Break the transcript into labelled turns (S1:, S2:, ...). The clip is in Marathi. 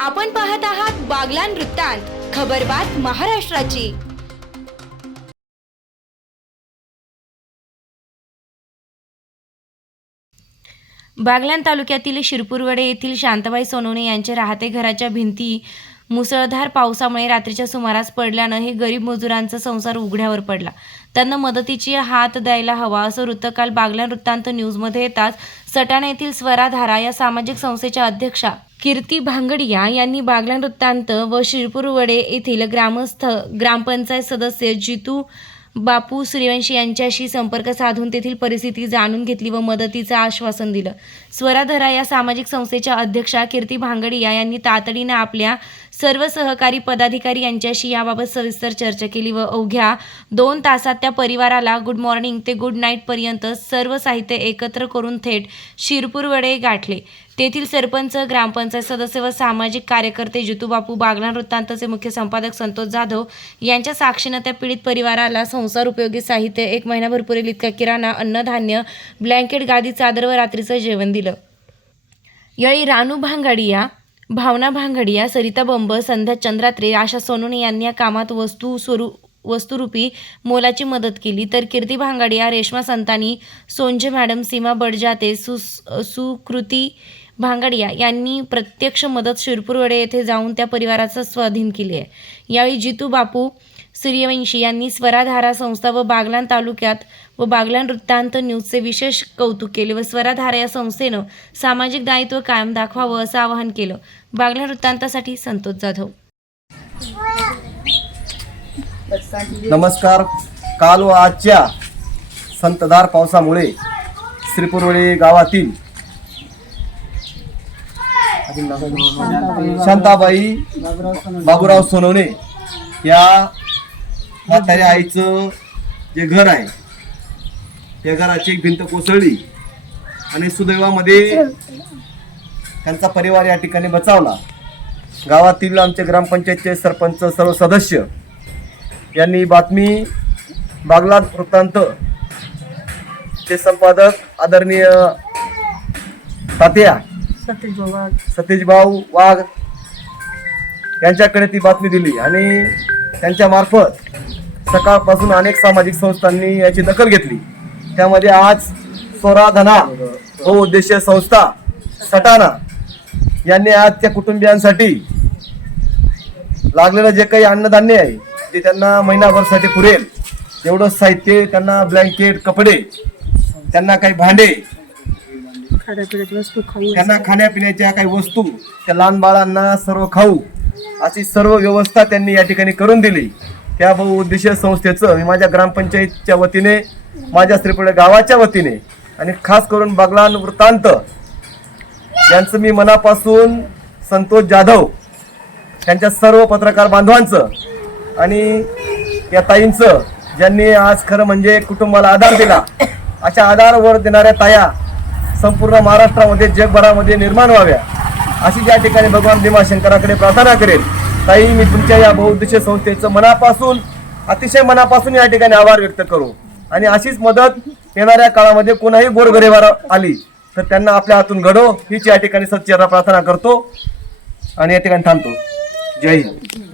S1: आपण पाहत आहात बागलान वृत्तांत खबरबात महाराष्ट्राची.
S2: बागलाण तालुक्यातील शिरपूरवडे येथील शांताबाई सोनवणे यांच्या राहते घराच्या भिंती मुसळधार पावसामुळे रात्रीच्या सुमारास पडल्यानं हे गरीब मजुरांचा संसार उघड्यावर पडला. त्यांना मदतीची हात द्यायला हवा असं वृत्त काल बागलाण वृत्तांत न्यूजमध्ये येताच सटाणा येथील स्वराधारा या सामाजिक संस्थेच्या अध्यक्षा कीर्ती भांगडिया यांनी बागल्या वृत्तांत व शिरपूरवडे येथील ग्रामस्थ ग्रामपंचायत सदस्य जितू बापू सूर्यवंशी यांच्याशी संपर्क साधून तेथील परिस्थिती जाणून घेतली व मदतीचं आश्वासन दिलं. स्वराधरा या सामाजिक संस्थेच्या अध्यक्षा कीर्ती भांगडिया यांनी तातडीनं आपल्या सर्व सहकारी पदाधिकारी यांच्याशी याबाबत सविस्तर चर्चा केली व अवघ्या दोन तासात त्या परिवाराला गुड मॉर्निंग ते गुड नाईटपर्यंत सर्व साहित्य एकत्र करून थेट शिरपूरवडे गाठले. तेथील सरपंच ग्रामपंचायत सदस्य व सामाजिक कार्यकर्ते जितूबापू बागला वृत्तांतचे मुख्य संपादक संतोष जाधव यांच्या साक्षीनं त्या पीडित परिवाराला संसार उपयोगी साहित्य एक महिनाभर पुरेल इतका किराणा अन्नधान्य ब्लँकेट गादी चादर व रात्रीचं जेवण दिलं. यावेळी रानू भांगाडिया भावना भांगडिया सरिता बंब संध्या चंद्रात्रे आशा सोनुने यांनी या कामात वस्तू स्वरूप वस्तुरूपी मोलाची मदत केली. तर कीर्ती भांगडिया रेश्मा संतानी सोंजे मॅडम सीमा बडजाते सु सुकृती भांगडिया यांनी प्रत्यक्ष मदत शिरपूरवडे येथे जाऊन त्या परिवाराचा स्वाधीन केली आहे. यावेळी जितू बापू सूर्यवंशी यांनी स्वराधारा संस्था व बागलाण तालुक्यात व बागलाण वृत्तांत न्यूजचे विशेष कौतुक केले व स्वराधारा या संस्थेनं सामाजिक दायित्व कायम दाखवावं असं आवाहन केलं. बागलाण वृत्तांतासाठी संतोष जाधव.
S3: नमस्कार. काल व आजच्या संतधार पावसामुळे श्रीपुरवळी गावातील शांताबाई बाबूराव सोनवणे या म्हाताऱ्या आईचं जे घर आहे त्या घराची एक भिंत कोसळली आणि सुदैवामध्ये त्यांचा परिवार या ठिकाणी बचावला. गावातील आमचे ग्रामपंचायतचे सरपंच सर्व सदस्य यांनी बातमी बागलाद वृत्तांत चे संपादक आदरणीय तात्या सतीश भाऊ वाघ यांच्याकडे ती बातमी दिली आणि त्यांच्या मार्फत सकाळपासून अनेक सामाजिक संस्थांनी याची दखल घेतली. त्यामध्ये आज स्वराधना बहुउद्देशीय संस्था सटाणा यांनी आज त्या कुटुंबियांसाठी लागलेलं जे काही अन्नधान्य आहे ते त्यांना महिनाभरसाठी पुरेल एवढं साहित्य त्यांना ब्लँकेट कपडे त्यांना काही भांडे त्यांना खाण्यापिण्याच्या काही वस्तू त्या लहान बाळांना सर्व खाऊ. अशी सर्व व्यवस्था त्यांनी या ठिकाणी करून दिली. त्या बहुउद्देशीय संस्थेचं मी माझ्या ग्रामपंचायतच्या वतीने माझ्या श्रीपुढे गावाच्या वतीने आणि खास करून बगलान वृत्तांत यांचं मी मनापासून संतोष जाधव त्यांच्या सर्व पत्रकार बांधवांचं आणि या ताईंचं ज्यांनी आज खरं म्हणजे कुटुंबाला आधार दिला. अशा आधारवर देणाऱ्या ताया संपूर्ण महाराष्ट्रामध्ये जगभरामध्ये निर्माण व्हाव्या. अशी या ठिकाणी भगवान भीमाशंकराकडे प्रार्थना करेल. ताई मी तुमच्या या बहुउद्देशीय संस्थेचं मनापासून अतिशय मनापासून या ठिकाणी आभार व्यक्त करू. आणि अशीच मदत येणाऱ्या काळामध्ये कोणाही गोरगरीबार आली तर त्यांना आपल्या हातून घडो. हीच या ठिकाणी सच्चेरा प्रार्थना करतो. आणि या ठिकाणी थांबतो. जय हिंद.